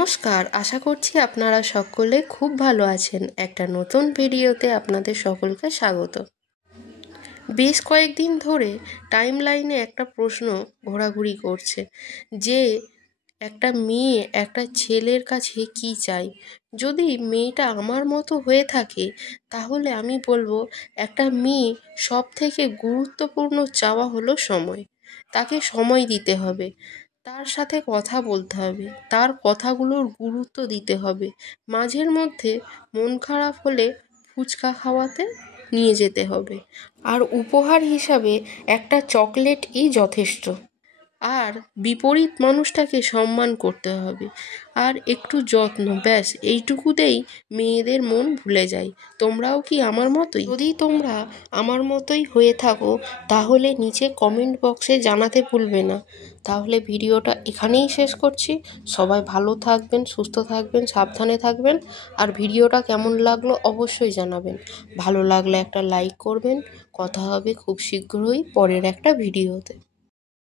নমস্কার, আশা করছি আপনারা সকলে খুব ভালো আছেন। একটা নতুন ভিডিওতে আপনাদের সকলকে স্বাগত। বেশ কয়েকদিন ধরে টাইমলাইনে একটা প্রশ্ন ঘোরাঘুরি করছে যে একটা মেয়ে একটা ছেলের কাছে কি চাই। যদি মেয়েটা আমার মতো হয়ে থাকে তাহলে আমি বলবো একটা মেয়ে সব থেকে গুরুত্বপূর্ণ চাওয়া হলো সময়। তাকে সময় দিতে হবে, তার সাথে কথা বলতে হবে, তার কথাগুলোর গুরুত্ব দিতে হবে। মাঝের মধ্যে মন খারাপ হলে ফুচকা খাওয়াতে নিয়ে যেতে হবে, আর উপহার হিসাবে একটা চকলেটই যথেষ্ট। আর বিপরীত মানুষটাকে সম্মান করতে হবে, আর একটু যত্ন, ব্যাস এইটুকুতেই মেয়েদের মন ভুলে যায়। তোমরাও কি আমার মতোই? যদি তোমরা আমার মতোই হয়ে থাকো তাহলে নিচে কমেন্ট বক্সে জানাতে ভুলবে না। তাহলে ভিডিওটা এখানেই শেষ করছি। সবাই ভালো থাকবেন, সুস্থ থাকবেন, সাবধানে থাকবেন। আর ভিডিওটা কেমন লাগলো অবশ্যই জানাবেন। ভালো লাগলে একটা লাইক করবেন। কথা হবে খুব শীঘ্রই পরের একটা ভিডিওতে।